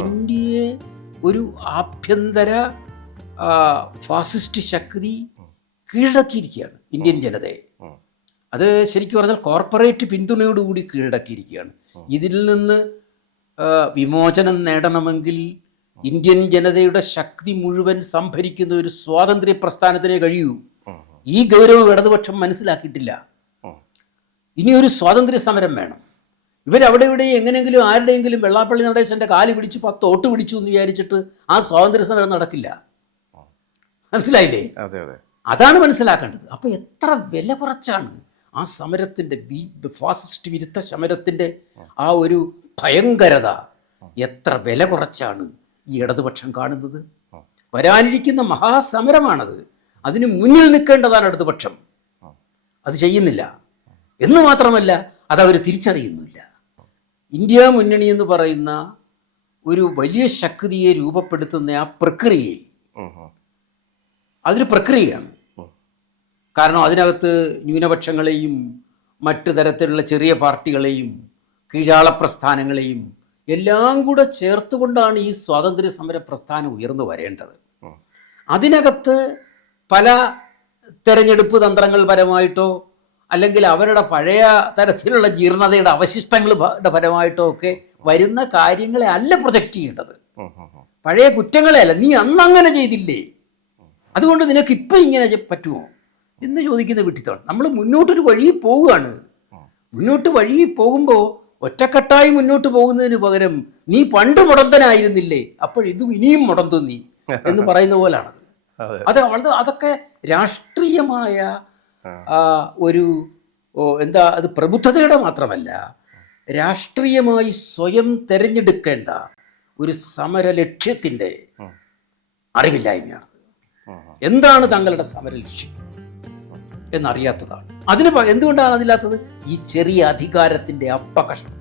ഇന്ത്യയെ ഒരു ആഭ്യന്തര ഫാസിസ്റ്റ് ശക്തി കീഴടക്കിയിരിക്കുകയാണ് ഇന്ത്യൻ ജനതയെ. അത് ശരിക്കും പറഞ്ഞാൽ കോർപ്പറേറ്റ് പിന്തുണയോടുകൂടി കീഴടക്കിയിരിക്കുകയാണ്. ഇതിൽ നിന്ന് വിമോചനം നേടണമെങ്കിൽ ഇന്ത്യൻ ജനതയുടെ ശക്തി മുഴുവൻ സംഭരിക്കുന്ന ഒരു സ്വാതന്ത്ര്യ പ്രസ്ഥാനത്തിനേ കഴിയൂ. ഈ ഗൗരവം ഇടതുപക്ഷം മനസ്സിലാക്കിയിട്ടില്ല. ഇനിയൊരു സ്വാതന്ത്ര്യ സമരം വേണം. ഇവരവിടെ ഇവിടെ എങ്ങനെയെങ്കിലും ആരുടെയെങ്കിലും വെള്ളാപ്പള്ളി നടേശൻ്റെ കാല് പിടിച്ച് 10 വോട്ട് പിടിച്ചു എന്ന് വിചാരിച്ചിട്ട് ആ സ്വാതന്ത്ര്യ സമരം നടക്കില്ല. മനസ്സിലായില്ലേ? അതാണ് മനസ്സിലാക്കേണ്ടത്. അപ്പോൾ എത്ര വില കുറച്ചാണ് ആ സമരത്തിൻ്റെ ഫാസിസ്റ്റ് വിരുദ്ധ സമരത്തിൻ്റെ ആ ഒരു ഭയങ്കരത എത്ര വില കുറച്ചാണ് ഈ ഇടതുപക്ഷം കാണുന്നത്. വരാനിരിക്കുന്ന മഹാസമരമാണത്. അതിന് മുന്നിൽ നിൽക്കേണ്ടതാണ് ഇടതുപക്ഷം. അത് ചെയ്യുന്നില്ല എന്ന് മാത്രമല്ല, അതവർ തിരിച്ചറിയുന്നില്ല. ഇന്ത്യ മുന്നണി എന്ന് പറയുന്ന ഒരു വലിയ ശക്തിയെ രൂപപ്പെടുത്തുന്ന ആ പ്രക്രിയയിൽ അതൊരു പ്രക്രിയയാണ്. കാരണം അതിനകത്ത് ന്യൂനപക്ഷങ്ങളെയും മറ്റു തരത്തിലുള്ള ചെറിയ പാർട്ടികളെയും കീഴാള പ്രസ്ഥാനങ്ങളെയും എല്ലാം കൂടെ ചേർത്തുകൊണ്ടാണ് ഈ സ്വാതന്ത്ര്യ സമര പ്രസ്ഥാനം ഉയർന്നു വരേണ്ടത്. അതിനകത്ത് പല തെരഞ്ഞെടുപ്പ് തന്ത്രങ്ങൾ പരമായിട്ടോ അല്ലെങ്കിൽ അവരുടെ പഴയ തരത്തിലുള്ള ജീർണതയുടെ അവശിഷ്ടങ്ങളുടെ പരമായിട്ടോ ഒക്കെ വരുന്ന കാര്യങ്ങളെ അല്ല പ്രൊജക്റ്റ് ചെയ്യേണ്ടത്. പഴയ കുറ്റങ്ങളെ അല്ല. നീ അന്നങ്ങനെ ചെയ്തില്ലേ, അതുകൊണ്ട് നിനക്ക് ഇപ്പം ഇങ്ങനെ പറ്റുമോ എന്ന് ചോദിക്കുന്ന വിട്ടിത്തോളം നമ്മൾ മുന്നോട്ടൊരു വഴി പോവുകയാണ്. മുന്നോട്ട് വഴി പോകുമ്പോൾ ഒറ്റക്കെട്ടായി മുന്നോട്ട് പോകുന്നതിന് പകരം നീ പണ്ട് മുടന്തനായിരുന്നില്ലേ, അപ്പോഴിതും ഇനിയും മുടന്തു നീ എന്ന് പറയുന്ന പോലാണത്. അതൊക്കെ രാഷ്ട്രീയമായ ഒരു അത് പ്രബുദ്ധതയുടെ മാത്രമല്ല, രാഷ്ട്രീയമായി സ്വയം തിരഞ്ഞെടുക്കേണ്ട ഒരു സമര ലക്ഷ്യത്തിൻ്റെ അറിവില്ലായ്മയാണ്. എന്താണ് തങ്ങളുടെ സമര ലക്ഷ്യം എന്നറിയാത്തതാണ്. എന്തുകൊണ്ടാണ് അതില്ലാത്തത്? ഈ ചെറിയ അധികാരത്തിൻ്റെ അപ്പകഷ്ടം.